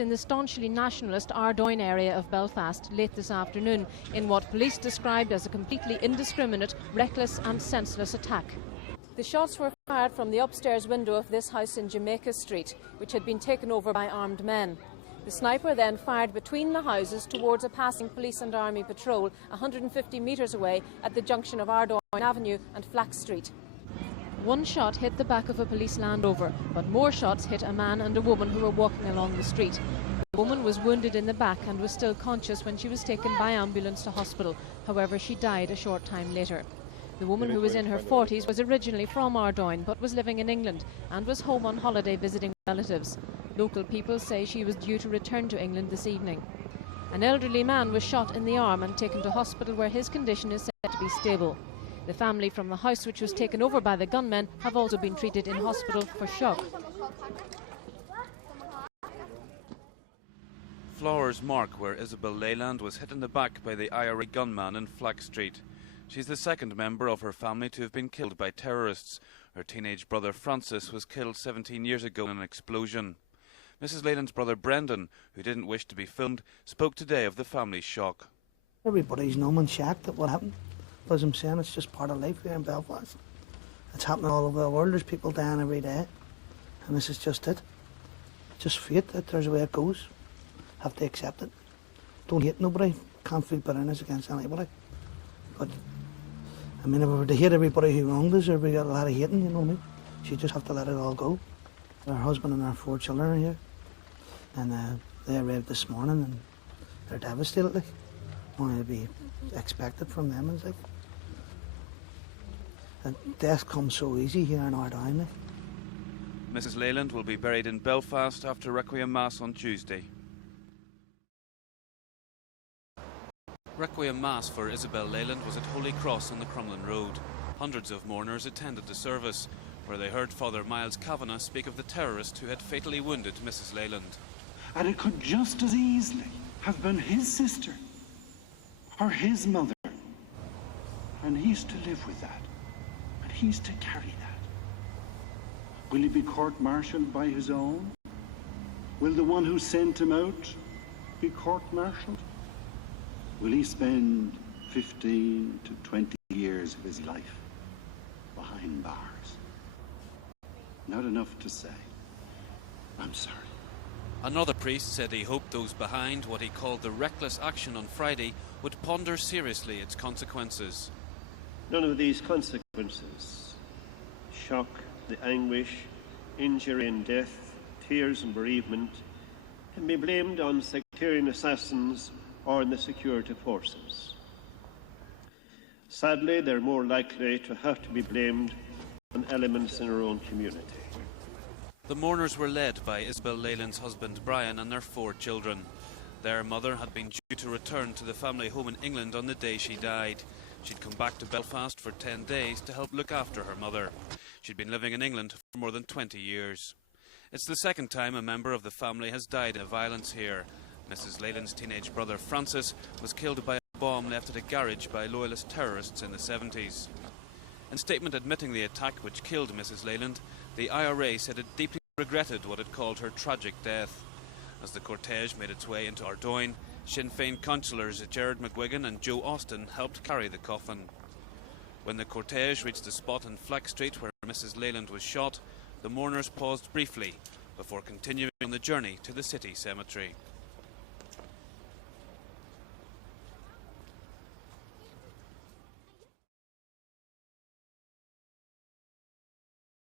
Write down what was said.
in the staunchly nationalist Ardoyne area of Belfast late this afternoon in what police described as a completely indiscriminate, reckless and senseless attack. The shots were fired from the upstairs window of this house in Jamaica Street, which had been taken over by armed men. The sniper then fired between the houses towards a passing police and army patrol 150 metres away at the junction of Ardoyne Avenue and Flax Street. One shot hit the back of a police Land Rover, but more shots hit a man and a woman who were walking along the street. The woman was wounded in the back and was still conscious when she was taken by ambulance to hospital. However, she died a short time later. The woman, who was in her 40s, was originally from Ardoyne but was living in England and was home on holiday visiting relatives. Local people say she was due to return to England this evening. An elderly man was shot in the arm and taken to hospital where his condition is said to be stable. The family from the house which was taken over by the gunmen have also been treated in hospital for shock. Flowers mark where Isobel Leyland was hit in the back by the IRA gunman in Flax Street. She's the second member of her family to have been killed by terrorists. Her teenage brother Francis was killed 17 years ago in an explosion. Mrs. Leyland's brother Brendan, who didn't wish to be filmed, spoke today of the family's shock. Everybody's numb and shocked at what happened. As I'm saying, it's just part of life here in Belfast. It's happening all over the world. There's people dying every day, and this is just it. Just fate. That there's a way it goes. Have to accept it. Don't hate nobody. Can't feel bitterness against anybody. But I mean, if we were to hate everybody who wronged us, there'd be a lot of hating. You know what I mean? So you just have to let it all go. Our husband and our 4 children are here, and they arrived this morning, and they're devastated. Like, only to be expected from them, and like. And death comes so easy here in Ardoyne. Mrs. Leyland will be buried in Belfast after Requiem Mass on Tuesday. Requiem Mass for Isobel Leyland was at Holy Cross on the Crumlin Road. Hundreds of mourners attended the service, where they heard Father Miles Kavanagh speak of the terrorist who had fatally wounded Mrs. Leyland. And it could just as easily have been his sister or his mother. And he's to live with that. And he's to carry that. Will he be court-martialed by his own? Will the one who sent him out be court-martialed? Will he spend 15 to 20 years of his life behind bars? Not enough to say, I'm sorry. Another priest said he hoped those behind what he called the reckless action on Friday would ponder seriously its consequences. None of these consequences, shock, the anguish, injury and death, tears and bereavement, can be blamed on sectarian assassins or on the security forces. Sadly, they're more likely to have to be blamed on elements in our own community. The mourners were led by Isobel Leyland's husband Brian and their 4 children. Their mother had been due to return to the family home in England on the day she died. She'd come back to Belfast for 10 days to help look after her mother. She'd been living in England for more than 20 years. It's the second time a member of the family has died in violence here. Mrs. Leyland's teenage brother Francis was killed by a bomb left at a garage by loyalist terrorists in the 70s. In a statement admitting the attack which killed Mrs. Leyland, the IRA said it deeply regretted what it called her tragic death. As the cortege made its way into Ardoyne, Sinn Féin councillors Gerard McGuigan and Joe Austin helped carry the coffin. When the cortege reached the spot in Flax Street where Mrs. Leyland was shot, the mourners paused briefly before continuing on the journey to the city cemetery.